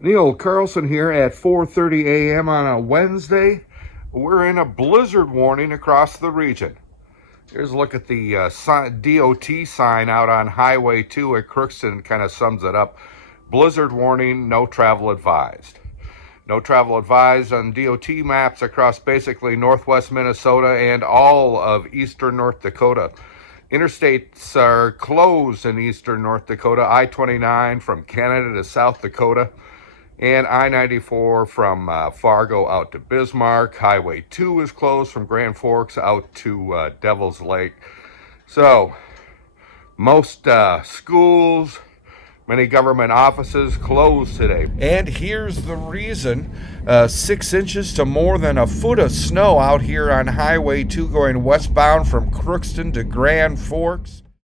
Neil Carlson here at 4:30 a.m. on a Wednesday. We're in a blizzard warning across the region. Here's a look at the DOT sign out on Highway 2 at Crookston. Kind of sums it up. Blizzard warning, no travel advised. No travel advised on DOT maps across basically northwest Minnesota and all of eastern North Dakota. Interstates are closed in eastern North Dakota. I-29 from Canada to South Dakota, and I-94 from Fargo out to Bismarck. Highway 2 is closed from Grand Forks out to Devil's Lake. So most schools, many government offices closed today. And here's the reason. 6 inches to more than a foot of snow out here on Highway 2 going westbound from Crookston to Grand Forks.